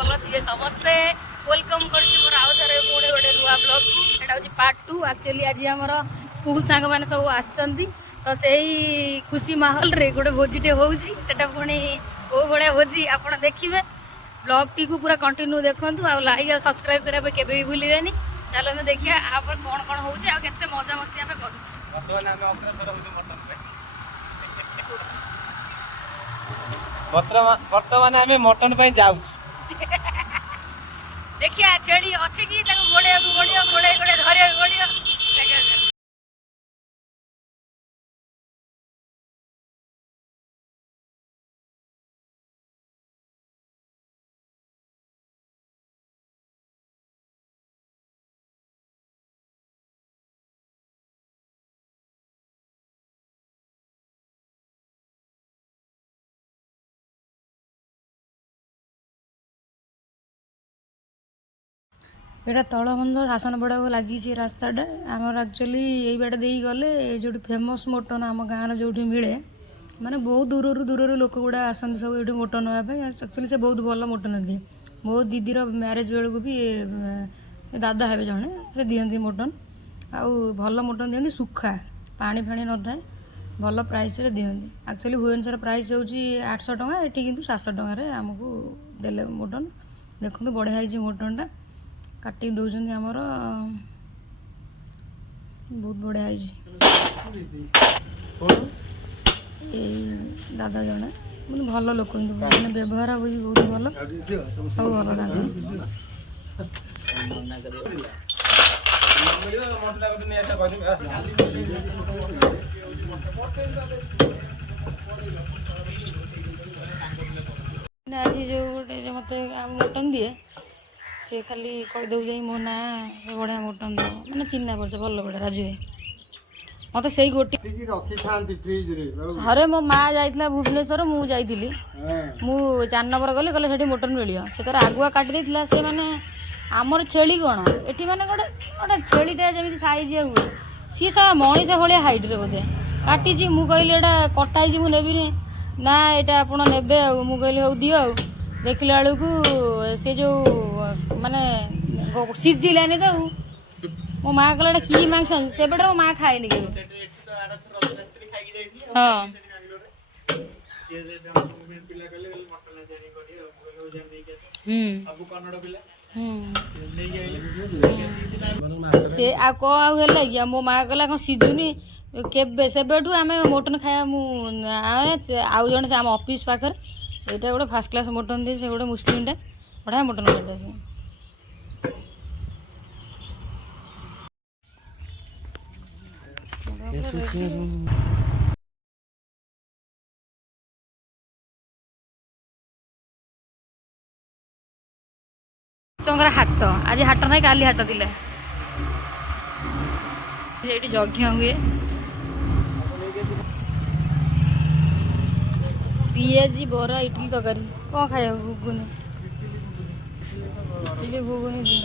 भल थे समस्ते वेलकम कर आउ थे पुणी गोटे नुआ ब्लॉग को हूँ पार्ट 2 एक्चुअली आज आमर स्कूल सांग मैंने सब आसुँच तो से खुशी माहौल रे गोटे भोजीटे होटा पुणी कौ भाया भोजी आप देखिए ब्लॉग टी को पूरा कंटिन्यू देखूँ आ लाइक और सब्सक्राइब करने के भी भूलें चलो देखिए आप कौन कौन हो मजा मस्ती आम कर बर्तमान आम मटन पे जाऊ देखिए छेली अच्छे कि गोड़े गोड़िया गोड़े गोड़े धरिया गोड़िया यहाँ तलबंध शासन पड़ा को लगी रास्ताटा आमर एक्चुअली यही बाट दे गले जो फेमस मटन आम गाँव जो मिले माने बहुत दूर दूर लोक गुड़ा आसती सब ये मटन नापी एक्चुअली से बहुत भल मटन दिए मो दीदीर म्यारेज बेलू भी दादा हे जड़े से दिखती मटन आउ भल मटन दिखती सुखा पानी फाणी न थाए भल प्राइस दिखती एक्चुअली भुवनेश्वर प्राइस हूँ 800 टଙ୍କା एटी कि 700 टकर आमको देले मटन देखो बढ़िया है मटनटा काटी दौरान आमर बहुत बढ़िया दादा जड़े मतलब भल लोक मैंने व्यवहार भी बहुत भल सब भल आज जो गोटे मत मटन दिए से खाली कहीदे जा मो ना बढ़िया मटन दे मैंने चिन्ह पड़े भल बड़े राजू मत से गोटे हरे मो माँ जाइला भुवनेश्वर मुझे 4 नंबर गली कहले से मटन मिलियो से तर आगुआ काटी देइथिला से माने आमर छेली कौन एटी माने गोटे गोटे छेलीटा जमी साइज हुए सी सब मनीष भाया हाइट रे बोधे काटी मु कहली एटा कटाई मु नेबी ना यहाँ आप ने मु कहली हौ दियो देखला बेलू से जो माने सीझिलानी तो मो माँ कहला कि मांस से बेटे मो माँ खाएनि के हाँ से आ कौन मो माँ कहला कौन सीझुनी केबे सेबेठू आम मटन खाया आउ जन से आम ऑफिस पाखे से गोटे फास्ट क्लास मटन दिए से गोटे मुस्लिमटा बढ़िया मटन खाते से हाट आज हाट ना काली हाट थिला ये यज्ञ हुए पियाजी बरा इडली तकारी कौन खाया घुगुनी घुगुनी दिन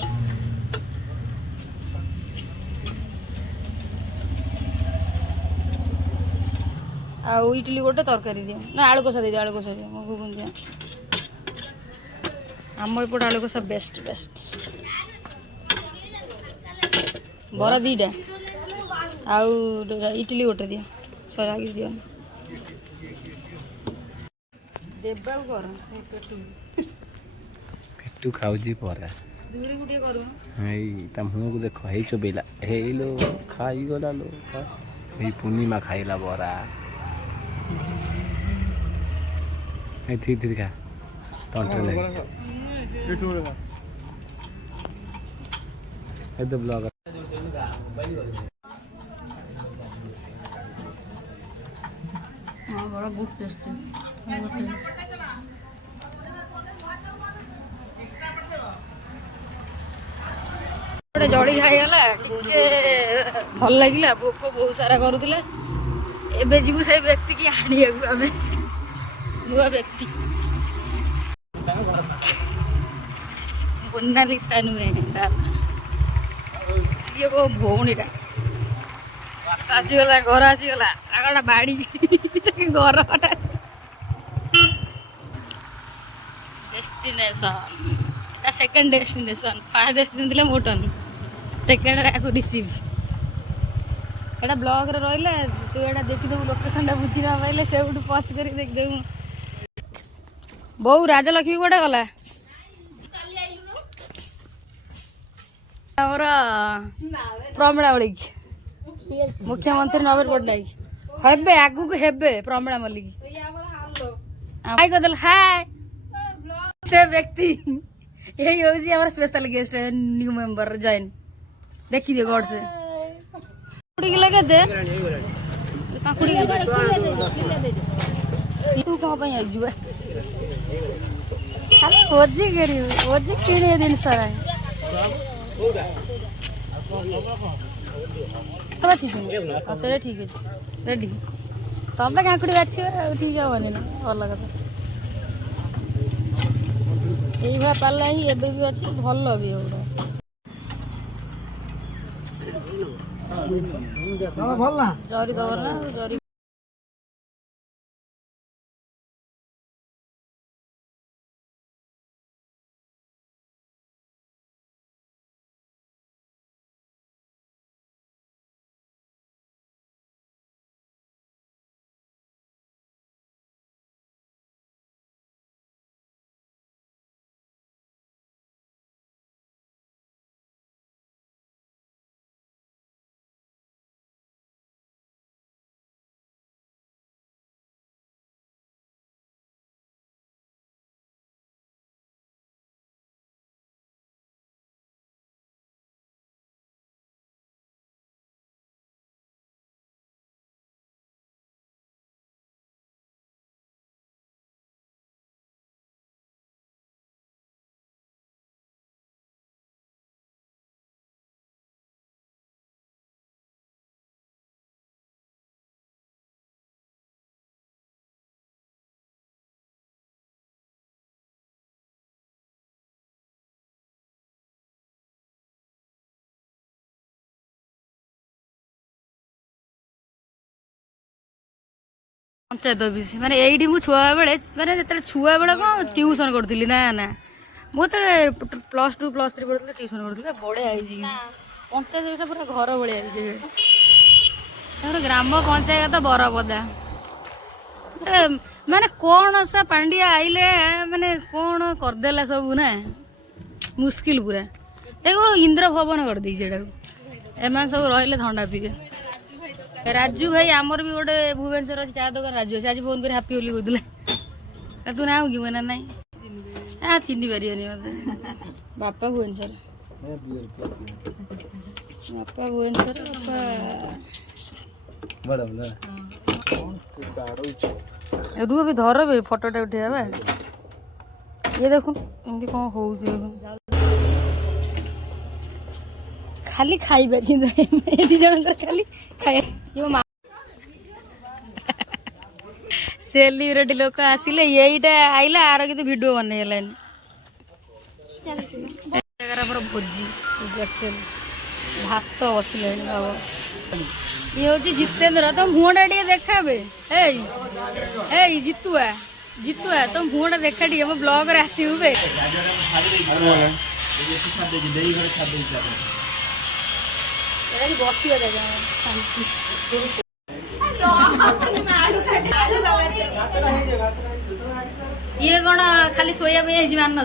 आउ इडली गोटे तरकारी दियो ना आलू कषा दे आलू कषा दियो मो घुगुनी दियो आम एपट आलू कषा बेस्ट बेस्ट बरा 2टा आउ इडली गोटे दियो सरा दियो देबा कर से पेटू खाऊजी परा दूरी गुटिए करू हेई ता मुंह को देखो हेई चोबेला हेई लो खाई गला लो हेई पूर्णिमा खाइला बरा हेई थी थी खा तंत्र ले पेटू रे हे द ब्लॉगर हां बड़ा गुड टेस्टी गोटे जड़ी खाईगला टिके भल लगे भोक बहुत सारा करूला एबे जीवु से व्यक्ति की आनिया आम नुआ व्यक्ति मोनालिसा नुहे सी को भौणीटा आसीगला घर आसीगला आगटा बाड़ी घर destination second destination fast destination थिले मोटन सेकेंड याको रिसीव एटा ब्लॉग रे रहले तू एटा देखि देबु लोकेशन टा बुझी ना पाइले से उठ पॉज करी देख देबु बहु राजलक्ष्मी कोडे गला हमरा प्रमिला मल्लिक मुख्यमंत्री नवीन पट्टनायक हेबे आगु को हेबे प्रमिला मल्लिक हाय कदल हाय से व्यक्ति यही होजी हमारा स्पेशल गेस्ट है न्यू मेंबर जॉइन देखी दियो गॉड से कुड़ी के लगे दे काकुड़ी तू कहां पे आई जुए खाली ओजी करी ओजी किने दिन सारा बाची से ठीक है रेडी तबे काकुड़ी बाची ठीक है ना भल कथा यही भाई पाला ही एबे भी अच्छी भल भी होगा जरी दब ना जरी पंचायत ऑफिस माने एठी मु छुआ बेले माने जते छुआ बेले को ट्यूशन करथिली ना ना मु त +2 +3 पढथले ट्यूशन करथले बडे आई जी पंचायत ऑफिस पूरा घर भले आई से हमर ग्राम पंचायत तो बरपदा माने कोन सा पांडिया आइले माने कोन कर देला सब ना मुश्किल पूरा एगो इंद्र भवन कर दी जेडा एमा सब रहले ठंडा पीके राजू भाई आमर भी गोटे भुवनेश्वर अच्छे चाह दुकान राजू अच्छे आज फोन कर हापी होली कहते तू ना कि ना ना चिन्ह पारे मत बापा भुवनेश्वर बापा भुवनेश्वर रुह भी धर भी फटोटा उठेबा ये देखो एमती कौन हो खाली खाइबा चिंता दी जन खाली खाए सेलिब्रिटी लोक आसिले यहीटा आइला आर कि भिडियो बनईगलानी भोजी एक्चुअली भात बसले बाबा ये हूँ जितेंद्र तुम मुहटा टे देखा जितुआ जितुआ तुम मुहटा देखा टे मो ब्लॉग रे आसबू बे बसिया ये कौन खाली सोया मान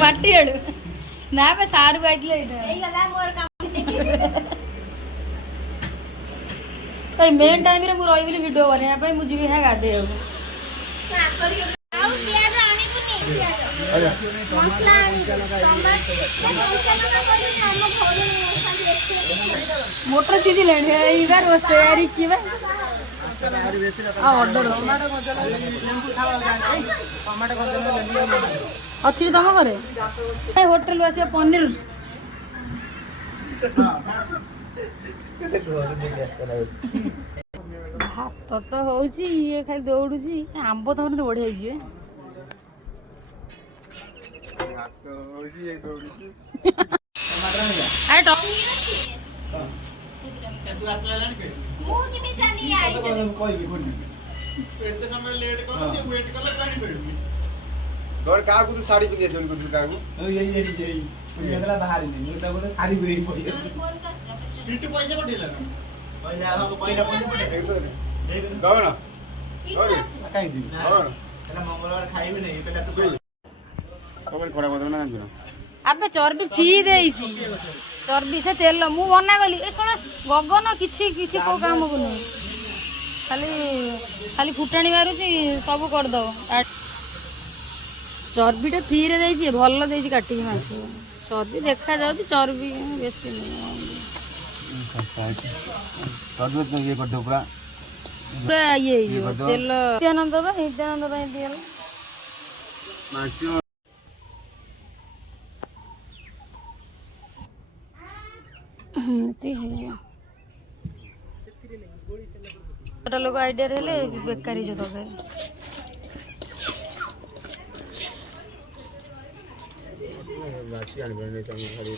माटी आलू ना सारू आइले मेन टाइम रे मु रही वीडियो बनाया मुझे भी गाधे मोटर सीधी लेने रोषेयारी की ऑर्डर अच्छी तुम घरे होटेल आस पनीर भात तो हो खाली दौड़ू आंब तो बढ़िया और कार को तो साड़ी पिंधे से उनको कार को यही ये गला बाहर नहीं मुझे तो बोले साड़ी बुरी पड़ी पिंटू पैसा पठेला ना पहले हम पहिला पैसा पड़े गाओ ना और काई जी और एना मंगलवार खाइबे नहीं पहले तो खबर खड़ा बदल ना जानो आबे चर्बी फ्री देइछि चर्बी से तेल मु मना गली ए कोन गगन किछि किछि को काम को नहीं खाली खाली फुटाणी मारुछि सब कर दो चर्बीटा फ्री रे देइछि भल देइछि काटी माछ चर्बी देखा जाउछि चर्बी बेसी नहीं तब तो ये कर दो पूरा पूरा ये तेल नित्यानंद भाई दियल मैक्सिमम गोटे लोक आइडिया हेले बेकारी जो तक बाकी आने बने चाहिए खाली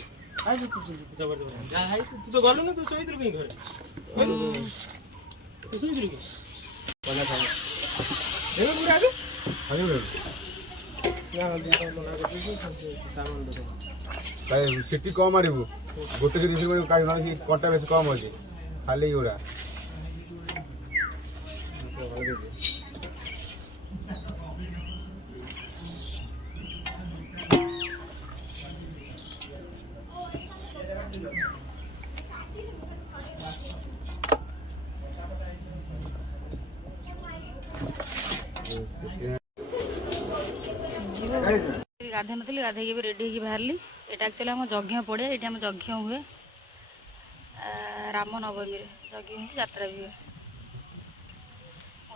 आई तू जबरदस्त जा हाई तू तो गलु ना तू सोई कहीं घर तू सोई के पहला खा देखो पूरा आगे आगे या हल्दी तो मना कर दी सामान दो भाई सेटी कम मारिबो गोटे से दिस काढी ना कटा बेस कम होची खाली गुड़ा गाधे नी गाधे रेडी हो बाहर यहाँ एक्चुअली आम यज्ञ पड़े ये आम यज्ञ हुए राम नवमी यज्ञ हुए यात्रा भी हुए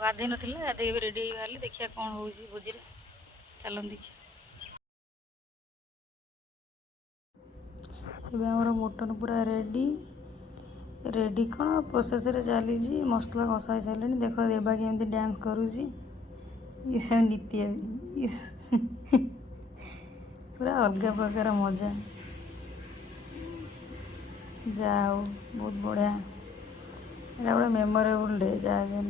गाधे नी गाधे रेडी हो बाहर देखिए कौन हो भोजी चलन देखिए मटन पूरा रेडी रेडी कौन प्रोसेस चली मसला कषा सारे देख देवा केमती डांस करुँची नीति पूरा अलग प्रकार मजा जाओ बहुत बढ़िया यहाँ गोटे मेमोरेबल डे जहाँ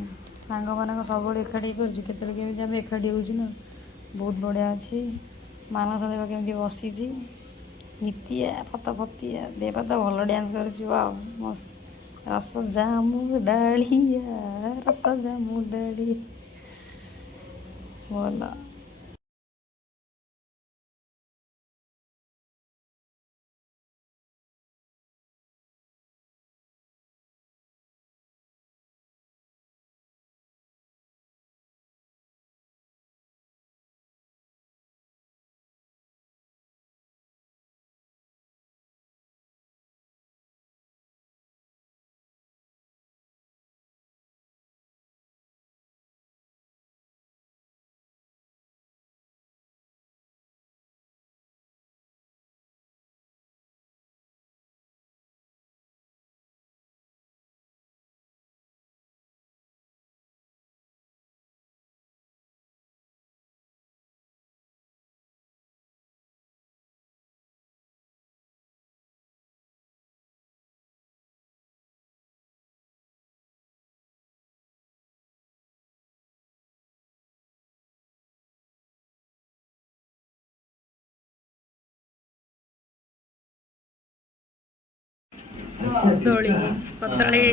सांग मान सब एकाठी करते आम एकाठी हो बहुत बढ़िया अच्छी मानस देख केमती बसी नीतिया फतिया देवा तो भल डांस कर मस्त रस जामु डालिया रस जामु डाली भल ଦୋଳି ପତଳି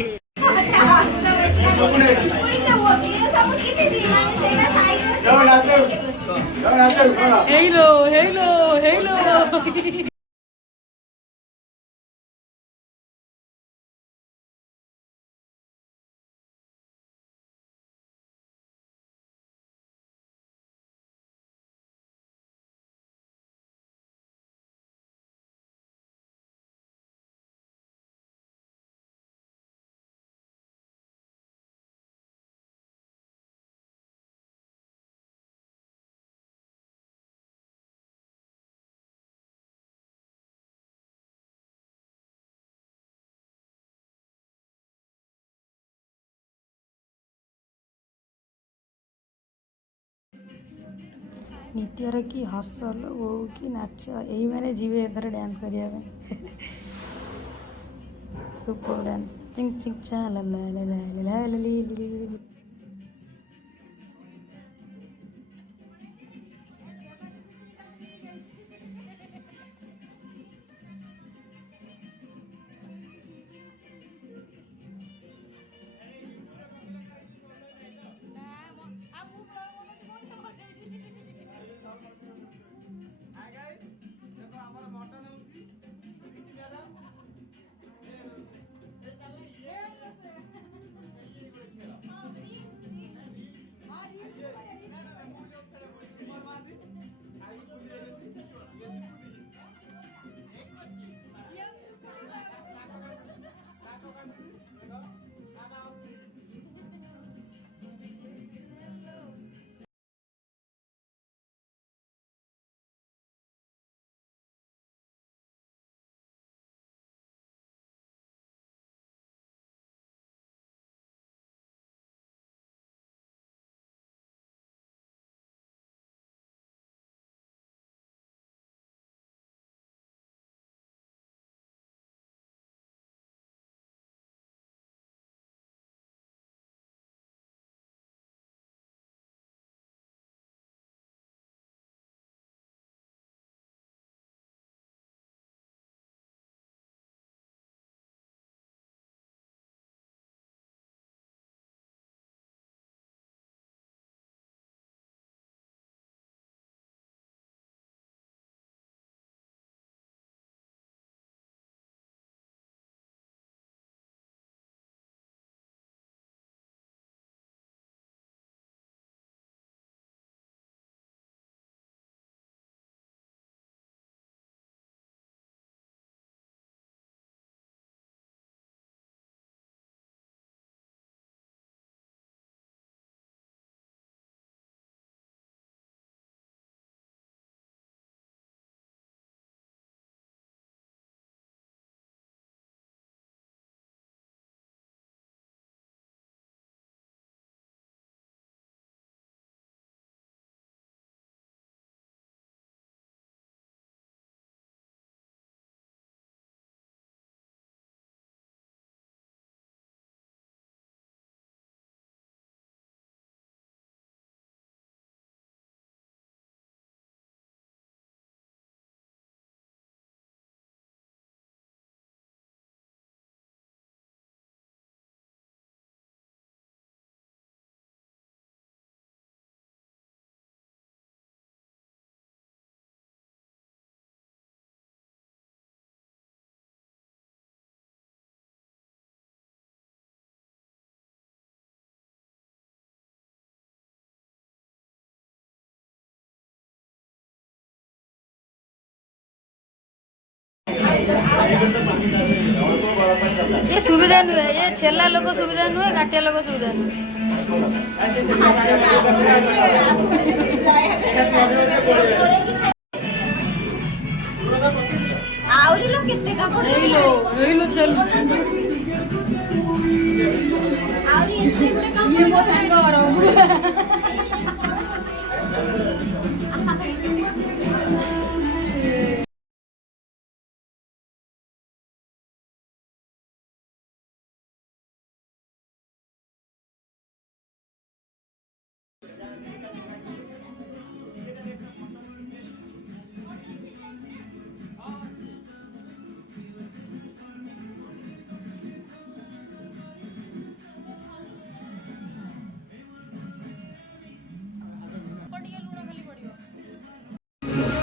ହେଇଲୋ ହେଇଲୋ ହେଇଲୋ नृत्यर कि हसल वो कि नाच यही मैंने जीवे एथर डांस करने सुपर डांस चिंग चिंग चा ला ला ला ला ला ला ला ला ला। ये सुविधा नुहे ये छेला लोक सुविधा नुहे काटिया लोक सुविधा नुहे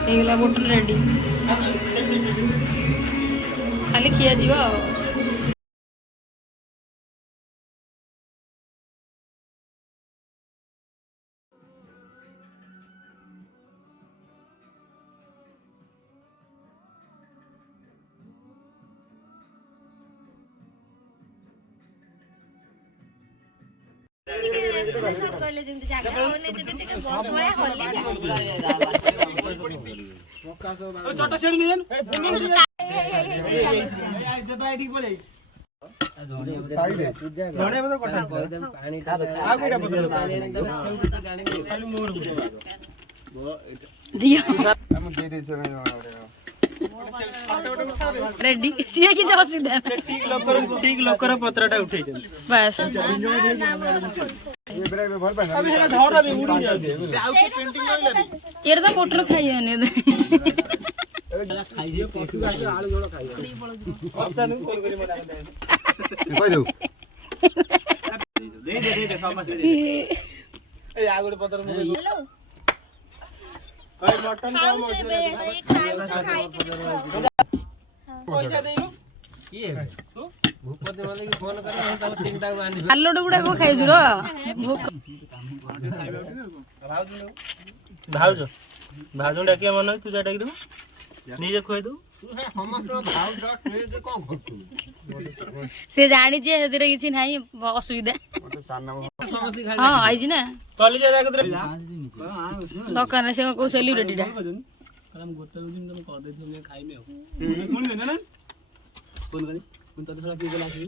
ହେଇଗଲା ବୋଟଲ ରେଡି ଖାଲି ଖିଆଯିବ ଆଉ କହିଲେ ଯେମିତି ଜାଗା ହଉନି ଯଦି ଟିକେ ବସ୍ ଭଳିଆ କଲେ ଚଟ ଛେଡ଼ି ନେଇ ରେଡି ସିଏ କିଛି ଅସୁବିଧା ଠିକ ଲୋକର ପତ୍ରଟା ଉଠେଇଛନ୍ତି ବାସ୍ ଏର ତ ବୋଟର ଖାଇବନି ଆଲୋଡ ଗୁଡାକ ଖାଇଛୁ ର ଭାଉଜ ଭାଉଜ ଡାକିବା ମନେ ତୁ ଯା ଡାକି ଦେବୁ ନିଜେ ଖୁଆଇଦେବୁ ସେ ଜାଣିଛି ସେଥିରେ କିଛି ନାହିଁ ଅସୁବିଧା ହଁ ଆଇଛି ନା କଲିଜା ଦୋକାନରେ ସେ କୋଉ ସେଲିବ୍ରିଟି ଟା ଗୋଟେ ତମେ କରିଦେଇଥିଲି ଖାଇମି ଆଉ ପୁଣି ଦେନେ ନା ଫୋନ କରି ପୁଣି ତତେ ସଳା କିଏ ଗଲା ଆସିବି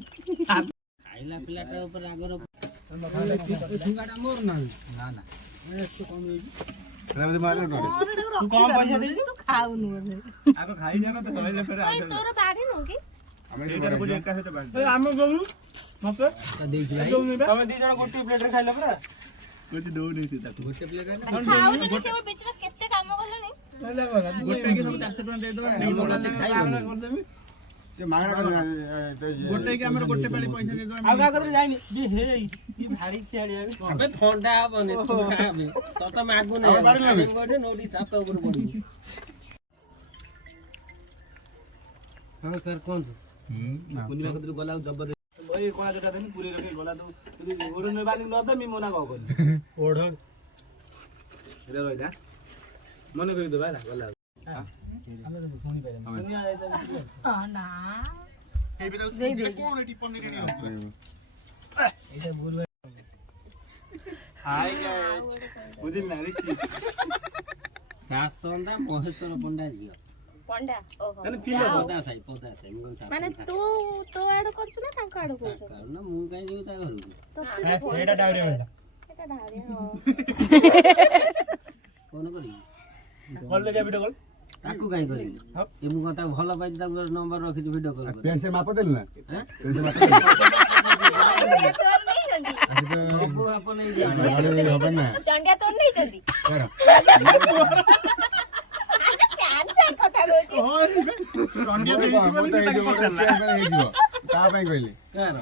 ଖାଇଲା ପିଲାଟା ଉପରେ ଆଗର ଠୁଙ୍ଗାଟା ମୋର ନା ନା ଏତେ କମ ହେଇଛି ତୁ କମ ପଇସା ଦେଇଛୁ ତୁ ଖାଉନୁ ଆଗ ଖାଇନି ନା ତ କହିଲେ ଫେରେ ତୋର ବାଢି ନୁ କି ଆମେ ଗଲୁ ମତେ ତମେ ଦି ଜଣ ଗୋଟେ ପ୍ଲେଟରେ ଖାଇଲା ପରା ଗୋଟେ ଦଉନି ସେ ତାକୁ ଗୋଟେ ପ୍ଲେଟ ଖାଉନି କି ସେ ବିଚରେ କେତେ କାମ କଲେଣି ଗୋଟେ କି ସବୁ 400 ଟଙ୍କା ଦେଇଦବା କରିଦେବି ଗୋଟେ କି ଆମର ଗୋଟେ ପାଳି ପଇସା ଦେଇଦବା ଆଉ କାହା କତିରେ ଯାଇନି ଯେ ହେଇ କି ଭାରି ଖିଆଳିଆ अबे थंडा बने तू खाबे तो मागु नै गोटे नोडी छात ऊपर पड़ी हां सर कोन पुनिया कतिरे गला जब ओइ कोला जटा देनी पुरी रखे गला तो ओढ नै बानी न त मी मोना गौ गली ओढ रे रहिदा मने कहि दबा ला गला हां आले तो फोन पाइले पुनिया आइता हां ना ए बिटा कोन एटी पन्नी रेडी रखो एटा भूल हाय गाइस बुझिल ना रे की सासंदा महेश्वर पंडा जियो पंडा ओहो तने फिल पदा साई मगन सास माने तू तो आडो करछु ना तांको आडो करछु ना मु काई जेउ ता घर तो एटा डावरी बेटा एटा धारे हो कोन करी कॉल ले जा वीडियो कॉल ताकू काई करी ए मु कता भलो पाइ ताकू नंबर रखि वीडियो कॉल कर पेन से माप देलु ना हैं पेन से माप तोर नहीं जंदी सब आपन नहीं जा হবে না चंडिया तोर नहीं जंदी কেন प्यान से कथा कहछि रंडिया देई ତା ପାଇଁ କହିଲି कार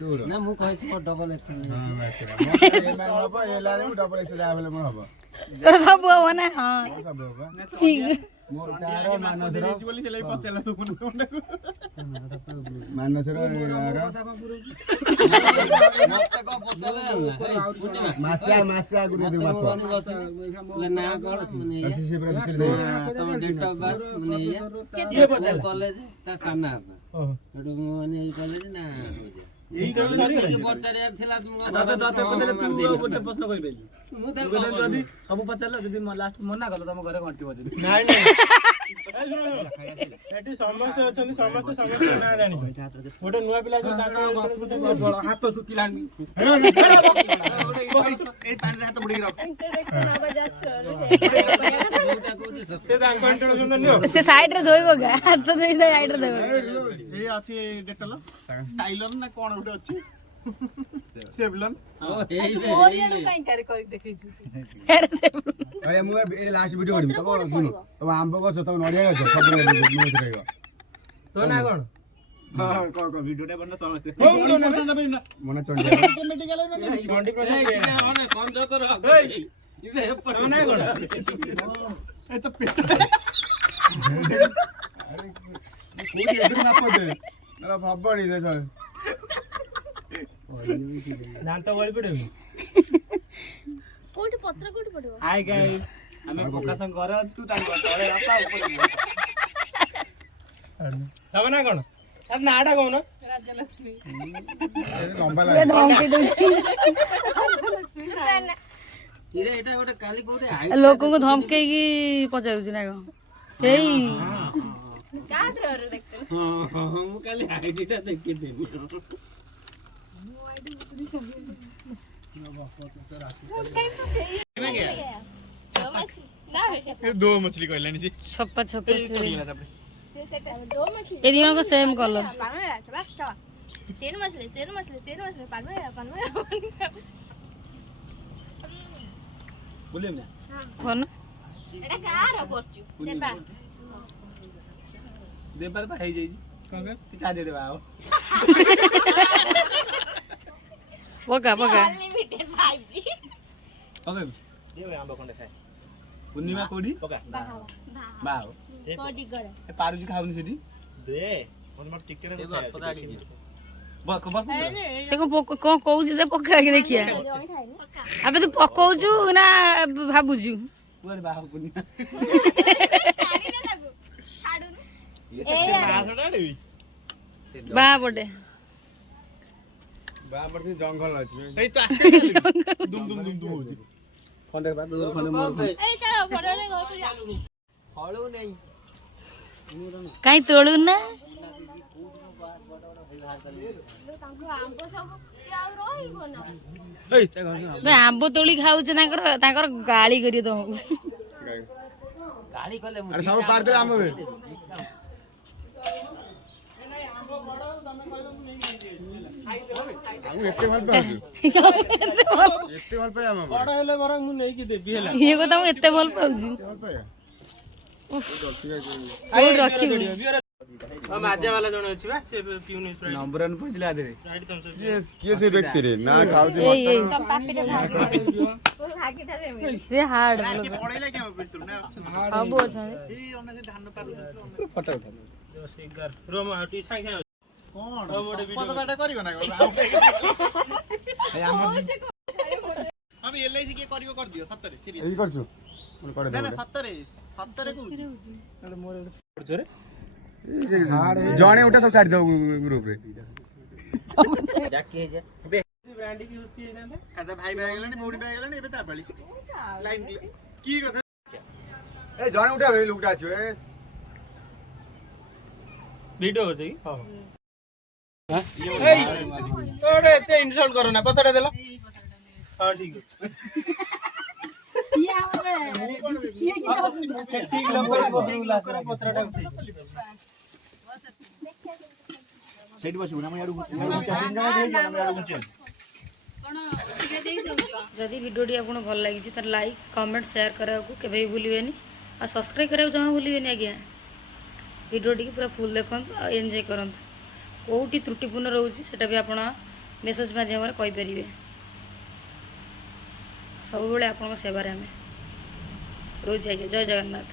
ତୋର ना मु कहै छी डबल एक्सेल ହବ ଏଲାରେ ଡବଲ ଏକ୍ସେଲ ଆଭେଲେବଲ ହବ ତୋର ସବୁ ହବ ନା ହଁ ସବୁ ହବ ଠିକ ମାନସର ମାସେ ଆଗରୁ ନା କଣ କଲେଜ ତା ସାନ ସେଠୁ ମୁଁ ମାନେ ଏଇ କଲେଜ ନା ପଚାରିବାର ଥିଲା ଗୋଟେ ପ୍ରଶ୍ନ କରିପାରିଲି ଯଦି ସବୁ ପଚାରିଲ ଯଦି ଲାଷ୍ଟ ମନା କଲ ତମ ଘରେ ଘଣ୍ଟି ବଜେଇଲି। ଏଠି ସମସ୍ତେ ଅଛନ୍ତି ସମସ୍ତେ ନାଁ ଜାଣିଛନ୍ତି ଗୋଟେ ନୂଆ ପିଲା ହାତ ଶୁଖିଲାଣି ଏଇ ପାଣିରେ ହାତ ବୁଡେଇକି ରଖ ସେ ସାଇଡ ରେ ଧୋଇବ ଗା ହାତ ଧୋଇ ସାଇଡ ରେ ଧୋଇବ ଏଇ ଅଛି ଡେଟଲ ଟାଇଲନ ନା କଣ ଗୋଟେ ଅଛି ସେଭଲନ ମୁଁ ଲାଷ୍ଟ ଭିଡିଓ କରିବି ତମ ଆମ୍ବ ଗଛ ତମ ନଡ଼ିଆ ଗଛ ସବୁ ରହିବ। ତୋ ନା କଣ ମନେ ଚଣ୍ଡି ଭାବନି ଦାନ୍ତ ଗଳି ପଡିବ କୋଉଠି ପତ୍ର କୋଉଠି ପଡିବ? ହାଇ ଗାଇସ୍ ଆମେ ପ୍ରକାଶଙ୍କ ଘରେ ଅଛୁ ତାଙ୍କ ତଳେ ରାସ୍ତା ଉପରେ ତମ ନା କଣ ନାଟା କହୁନ ରାଜଲକ୍ଷ୍ମୀ। ଧମକି ଦଉଛି ଏଇଟା ଗୋଟେ କାଲି କୋଉଠି ଲୋକଙ୍କୁ ଧମକେଇକି ପଚାରୁଛି ନା କଣ ଏଇ କାହା ଥ୍ରୋରୁ ଦେଖୁଛୁ? ମୁଁ କାଲି ଆଇଡିଟା ଦେଖିଥିଲି। दो मछली कहलानी जी ଛପା ଛପା चढ़िया तापर दो मछली ଏ ଦି ଜଣଙ୍କ ସେମ୍ କଲର तीन मछली पालमेरा बोलिए ना କଣ एटा कार करछु देबा देबार पा हेई जाई चा दे देबा आओ ପକା ପକା अनलिमिटेड 5G ओके ये आंबा कोन खाए पूर्णिमा कोडी पका बाओ कोडी गरे ए पारुजी खाउनी सेठी दे मन मत टिके रे बक बक ସେ କଣ କହୁଛି ଯେ ପକାକି ଦେଖିଆ ଆବେ ତୁ ପକଉଛୁ ନା ଭାବୁଛୁ पूरे बाहो पूर्णिमा ବାହା ପଟେ ବାପଡି ଜଙ୍ଗଲ ଅଛି एई तो दुम दुम दुम दुम होजी खंडे बा दूर खंडे मोर ए चलो फड़ले घर को जा ଫଳୁ ନେଇ କାଇଁ ତୋଳୁ ନା तांको आंबो सब आ रहिबो ना एई ता घर ବେ ଆମ୍ବ ତୋଳି ଖାଉଛେ ତାଙ୍କର ଗାଳି କରିବେ ତମକୁ ଗାଳି କଲେ ମୁଁ ଆରେ ସବୁ ପାର ଦେ ଆମ ବେ ଆମେ ଏତେ ଭଲ ପାଉଛୁ ଏତେ ଭଲ ପାଇ ଆମ बड़ हेले बर मु नै कि देबी हेला ଇଏ କଥା ମୁଁ ଏତେ ଭଲ ପାଉଛି ଭଲ ପାଇ କୋଉଠି ରଖିବୁ हम आजा वाला जण अछि बा से पिउनी स्प्राइट नंबर न पहुंचला दे राइट तुम से କିଏ ସେ ବ୍ୟକ୍ତି ରେ ନା ଖାଉଛି ଏଇ ଏଇ तम पापी रे भागी थारे में ସେ हार्ड लोग पढैला के पितुर ना ସବୁ ଅଛନ୍ତି ई ओने से धान पारु फोटो उठा सिगार रोम आउटी सांगे कोन रोम ओडे वीडियो पदबाटा करियो ना हम एलआईसी के करियो कर दियो सत्तरे सीरियस ଏଇ କରୁଛୁ ମୁଁ କରି ना ଦେ ना सत्तरे सत्तरे को जोरे ଜଣେ ଉଠା ସବୁ ଛାଡି ଦବ ଗ୍ରୁପ ରେ ଜାକି ହେଇଯା ब्रांडी की यूज किए ना अरे भाई भाई गेलानी मोड़ी भाई गेलानी एबे ता पाली लाइन की कथा ए ଜଣେ ଉଠା ଭାଇ ଲୋକଟା ଆସିବ ଏ वीडियो हो जाई हां ए ओडे एते इंसल्ट करो ना पतडा देला हां ठीक है ठीक नंबर बदलुला पत्रटा उठे सेट बसु ना यार जदि भिडियोटी आपको भल लगी तो लाइक कमेंट शेयर करने को केवे भी भूलें और सब्सक्राइब करा जमा भूलें आज्ञा भिडियोटी पूरा फुल देखते और एंजॉय करते कौटी त्रुटिपूर्ण रोचे सेटा भी आप मेसेज मध्यम कहींपर सब आप सेवार आम रोज आज्ञा जय जगन्नाथ।